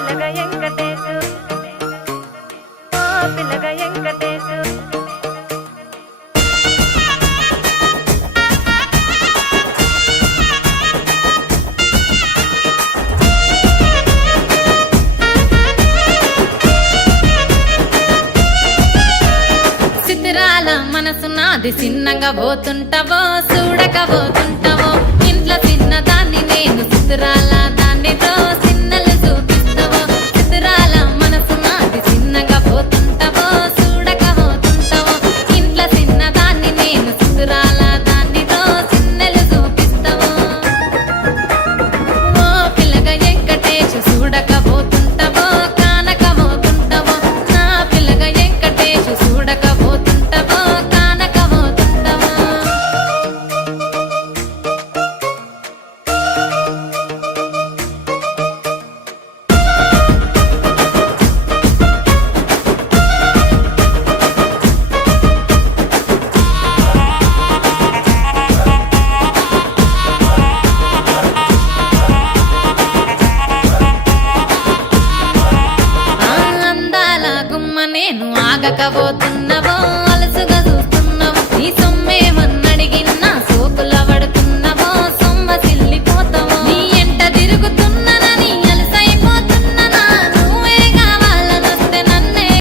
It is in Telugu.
పిల్లగ వెంకటేశు ఓ పిల్లగ వెంకటేశు సిద్ధిరాల మనసు నాది చిన్నగా పోతుంటావో చూడకపోతుంటావో ఇంట్లో చిన్నదాన్ని నేను సిద్ధిరాల దాన్నితో చిన్నలు చూపిస్తావో సిద్ధిరాల మనసు నాది చిన్నగా పోతుంటావో చూడకపోతుంటావో ఇంట్లో చిన్నదాన్ని నేను సిద్ధిరాల దాన్నితో చిన్నలు చూపిస్తావో ఓ పిల్లగా వెంకటేశు చూడకపోతుంటావో కానకపోతుంటావో నా పిల్లగా వెంకటేశు చూడకపోతుంటావో కానకపోతుంటావో అందాల గుమ్మ నేను ఆగకపోతున్నా